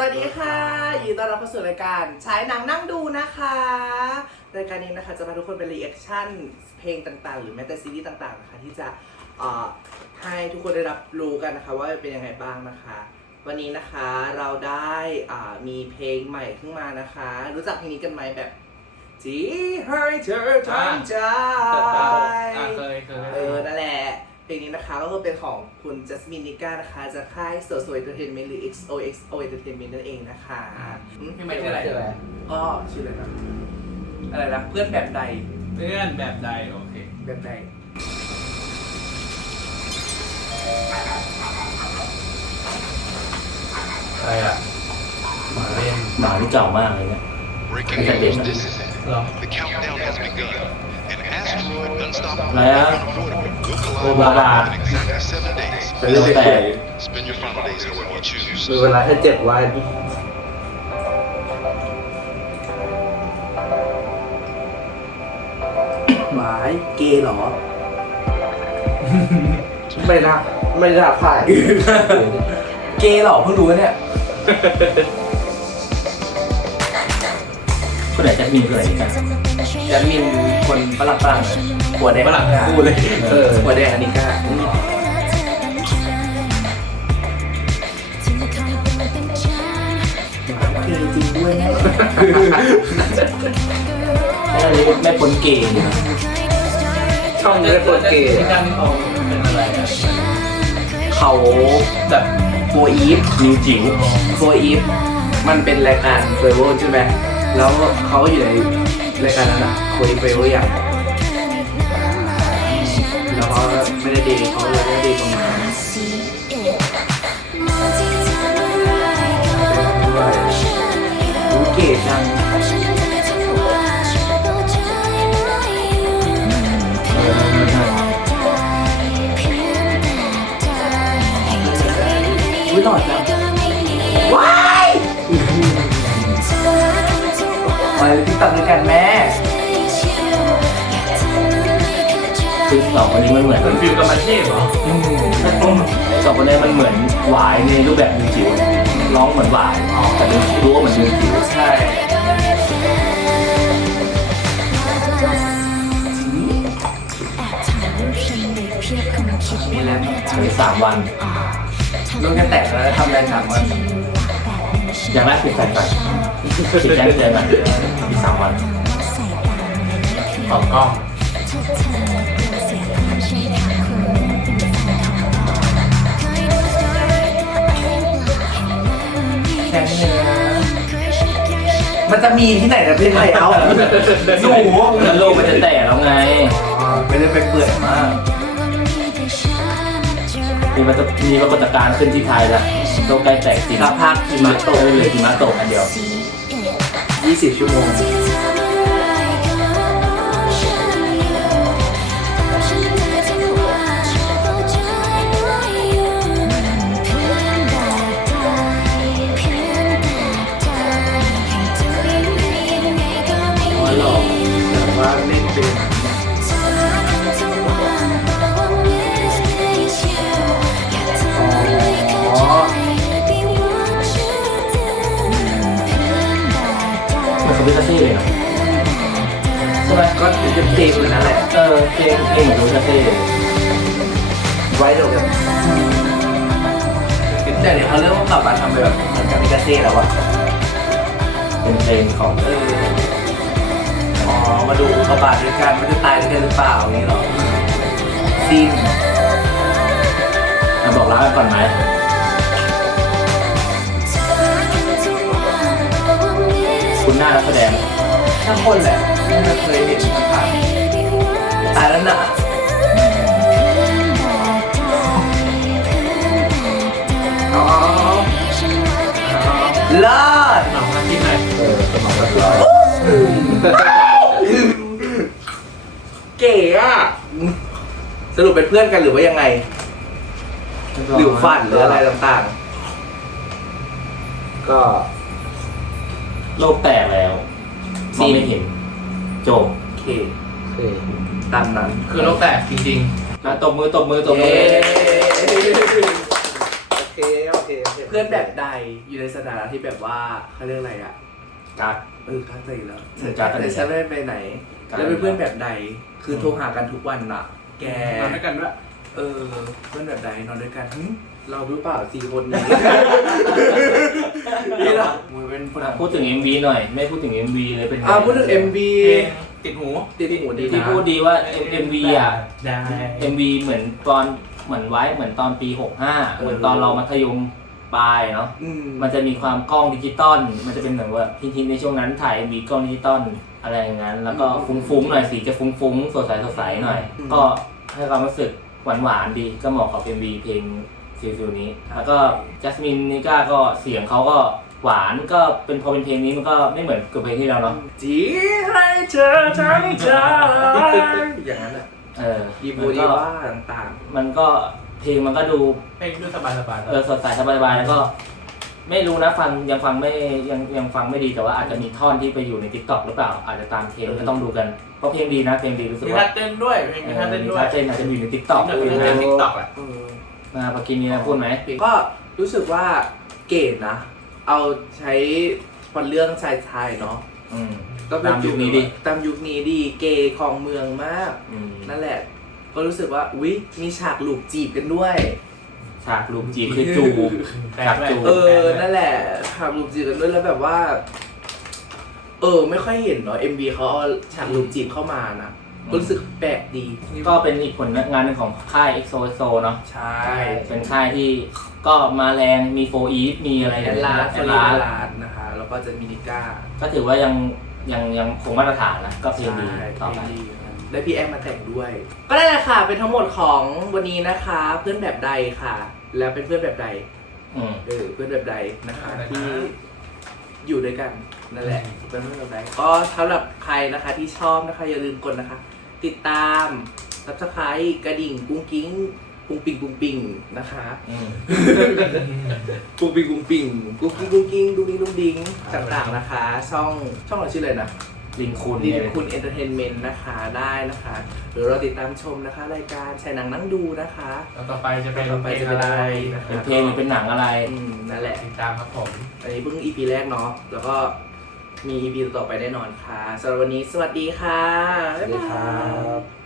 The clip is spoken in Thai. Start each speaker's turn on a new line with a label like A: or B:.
A: วัสดีค่ะยินดีต้อนรับเข้าสู่รายการฉายหนังนั่งดูนะคะ รายการนี้นะคะจะพาทุกคนไปรีแอคชั่นเพลงต่างๆ หรือแม้แต่ซีรีส์ต่างๆนะคะที่จะเอ่อให้ทุกคนได้รับรู้กันนะคะว่าเป็นยังไงบ้างนะคะ วันนี้นะคะเราได้อ่ามีเพลงใหม่ขึ้นมานะคะ รู้จักเพลงนี้กันไหมแบบจีให้เธอทั้งใจ
B: อ่าเคยเคย
A: เออนั่นแหละเพ ลงนี้นะคะก็คือเป็นของคุณจัสมินนิก้านะคะจะค่ายสวยสวยเอนเตอร์เทนเมนต์หรือ XOXO Entertainment นั่นเองนะคะอืม
B: พี่ไม่ใช่อะไร
A: ก็ชื่ออะไรนะอะไรนะเพื่อนแบบใด
B: เพื่อนแบบใดโอเค
A: แบบใด
C: อะไรอะ
B: มาเล่น
C: หมาที่เก่ามากเลยเนี่ย
D: Breaking
C: Okay,
D: news,
C: then.
D: this is it.
B: เหรอ
C: อะไรอะ
D: unavoidable will
C: โอ้
D: collide
C: บาบา
D: in exactly seven days.
C: เป็นเรื่องแปลก
D: Spend your final days however you choose.
C: มีเวลาแค่เจ็ดวัน
A: หมายเกย์เหรอ ไม่น่าไม่น่าผ่านเกย์เหรอเพิ่งรู้เนี่ย
C: คนไหนจะมีคนไหนกัน
A: แอดมินคนฝรั่งฝรั่งหัวแดง
B: ฝรั่งคู่เลย
A: เออหัวแดงอันนี้ก็เกย์จริงด้วยนะ
C: แม่นี้ไม่พ้นเกย์เนี่ย
A: ช่องนี้เป็นคนเกย์
B: ที่การที่เขาเป็นอะไรอะ
A: เขาแบบโฟอีฟ
C: นิวจิ๋ว
A: โฟอีฟมันเป็นรายการเฟเวอร์ใช่ไหม แล้วเขาก็อยู่ในรายการนั้นอะคุยเฟเวอร์อย่างแล้วเขาไม่ได้ดีเขาเลยไม่ได้ดีตรงนั้นรู้เกย์จังอุ้ยหล่อจัง ตัดด้วยกันแม่
C: คือสองคนนี้มันเหมือน
B: เป็นฟิลกับมันเทพเหรอ
C: สองคนนี้มันเหมือนหวายในรูปแบบนิวจิ๋วร้องเหมือนหวายแต่รู้ว่าเหมือนนิวจิ๋ว
A: ใช่มีแล้ว
C: ในสามวัน
A: ลูกจะแตกแล้วทำอะไรสามวัน
C: อย่างแรกปิดแฟนก่อนปิดแจ้งเตือนก่อน อีกสามวัน
B: ออกกล้อง
A: แค่นี้มันจะมีที่ไหนในประเทศไทยเอาหนู
C: แล้วโลกมันจะแตกแล้วไง
A: ไม่ได้ไปเปื่อยมาก
C: มีมันจะมีปรากฏการณ์ขึ้นที่ไทยแล้วโลกใกล้แตกจริง
A: ถ้าภาคหิมะตก
C: เออเหลยหิมะตกอันเดียว
A: 20ชั่วโมง ไหมก็จะเพลงเลยนั่นแหละ
C: เออเพลงเพลงเหมือนคอมพิวเตอร์ซี่เลย
A: ไว้เดี๋ยวกันแต่เดี๋ยวเขาเริ่มกลับมาทำแบบเหมือนกับมิกาเซ่แล้วอะ
C: เป็นเพลงของ
A: เอออ๋อมาดูเขาบาดด้วยกันมันจะตายด้วยกันหรือเปล่าอย่างนี้หรอซิน
C: มาบอกรักกันก่อนไหมคุณหน้านักแสดง
A: ถ้าคนแหละน่เคยเห็นผ่านๆตายแล้วน่ะอ๋อเลิศ
B: หนังมาที่ไหน
C: เออสมองก็คือ
A: เก๋อะสรุปเป็นเพื่อนกันหรือว่ายังไง หรือฝันหรืออะไรต่างๆ
C: ก็ โลกแตกแล้ว มองไม่เห็นจบ
A: ๆโอเคตามนั้น
B: คือโลกแตกจริง
C: มาตบมือตบมือตบมือ
A: เย้โอเค โอเคเพื่อนแบบใดอยู่ในสถานะที่แบบว่าเขาเรียกอะไรอะ
C: กัก
A: เออกักใจแล้ว
C: เออกักกัน
A: แต่ฉันไม่ไปไหน
C: กัก
A: แล้วเป็นเพื่อนแบบใดคือโทรหากันทุกวันอะแก
E: นอนด้วยกันด้วย
A: เออ เพื่อนแบบใดนอนด้วยกันหึเราหรือเปล่าสี่คนนี้ นี่เหรอ
E: มวย เป็นคน
C: อะพูดถึง MV หน่อย ไม่พูดถึง MV เลยเป็นไง
A: อ่าพูดถึง MV
E: เพลงติดหู
A: ติดหูดี
C: ที่
A: นะ
C: พูดดีว่า MV อะ
B: ได้
C: MV เหมือนตอนเหมือนไว้เหมือนตอนปี 65 เหมือนตอนเรามัธยมปลายเนาะ
A: อืม
C: มันจะมีความกล้องดิจิตอล มันจะเป็นเหมือนว่าทิ้งๆในช่วงนั้นถ่ายมีกล้องดิจิตอลอะไรอย่างนั้น แล้วก็ฟุ้งๆหน่อยสีจะฟุ้งๆสดใสสดใสหน่อย ก็ให้ความรู้สึกหวานๆดีก็เหมาะกับ MV เพลงฟิลฟิลนี้ แล้วก็จัสมินนิก้าก็เสียงเขาก็ หวานก็เป็นพอเป็นเพลงนี้มันก็ไม่เหมือนกับเพลงที่แล้วเนาะ
A: จีให้เธอทั้งใจอย่างนั้นอะ
C: เออ
A: ดีบู
C: มัน
A: ดี
C: ก็
A: ว่าต่าง
C: มันก็เพลงมันก็ดู
B: เพลงดูสบายสบาย
C: เออสดใสสบายๆแล้วก็ ไม่รู้นะฟังยังฟังไม่ยังยังฟังไม่ดีแต่ว่าอาจจะมีท่อนที่ไปอยู่ในทิกตอกหรือเปล่า อาจจะตามเพลงก็ต้องดูกันเพราะเพลงดีนะเพลงดีรู้สึก
B: มี
C: ว่า
B: ท่าเต้นด้วยเพลงมีท่าเต้น
C: มี
B: ด้วย
C: ท่าเต้นอาจจะมีอยู่ในทิกตอก
B: มีท่าเต้น TikTok อะ
A: ๆเออ
C: มาปากินมีอะไรพูดไหม
A: ก็รู้สึกว่าเก๋นะ เอาใช้พอเรื่องชายชายๆเนาะ
C: อืม
A: ก็เป็
C: ตามยุคนี้ดิ
A: ตามยุคนี้ดีเกย์ของเมืองมาก
C: อืม
A: นั่นแหละ ก็รู้สึกว่าอุ๊ยมีฉากหลูกจีบกันด้วย
C: ฉากลูกจีบคือจูบฉากจูบ
A: เออ นั่นแหละฉากหลูกจีบกันด้วยแล้วแบบว่า เออ ไม่ค่อยเห็นเนาะ MV เขาเอาฉากหลูกจีบเข้ามานะก็ รู้สึกแปลกดี
C: ก็เป็นอีกผลงานหนึ่งของค่าย EXO เนาะ
A: ใช่
C: เป็นค่ายที่ก็มาแรงมีโฟอีฟมีอะไร
A: แอนลา
C: แอ
A: ส
C: น
A: ลี
C: ลา
A: ลาดนะคะ แล้วก็จะมีนิก้า
C: ก็ถือว่ายังยังยังคงมาตรฐานนะก็เพลงดี
A: ใช่
C: ต่อ
A: เพ
C: ไป
A: ลงดีครับได้พี่แอมมาแต่งด้วย ก็ได้แหละค่ะ เป็นทั้งหมดของวันนี้นะคะ เพื่อนแบบใดค่ะ แล้วเป็นเพื่อนแบบใด
C: อืม
A: เออเพื่อนแบบใดนะคะที่อยู่ด้วยกันนั่นแหละเป็นเพื่อนแบบใดก็สำหรับใครนะคะที่ชอบนะคะอย่าลืมกดนะคะ ติดตาม subscribe กระดิ่งกุ้งกิ้งปุงปิงปุงปิงนะคะ
C: อืม
A: ปุงปิงปุงปิงกุ้งกิ้งกุ้งกิ้งดุงดิ้งดุงดิ้งต่างๆนะคะ ช่องช่องเราชื่ออะไรนะ
C: ลิงคุณ
A: ดี
C: เนี่ย
A: คุณเอนเตอร์เทนเมนต์นะคะได้นะคะ หรือเราติดตามชมนะคะ รายการชายหนังนั่งดูนะคะ
B: แล้วต่อไปจะเป็น
A: ต่อไปจะเป็นอะไรนะคะ
C: เป็นเพลงหรือเป็นหนังอะไร
A: อืมนั่นแหละ
B: ติดตามครับผม
A: อันนี้เพิ่ง EP แรกเนาะแล้วก็ มี EP ต่อไปแน่นอนค่ะสำหรับวันนี้สวัสดีค่ะบ๊ายบาย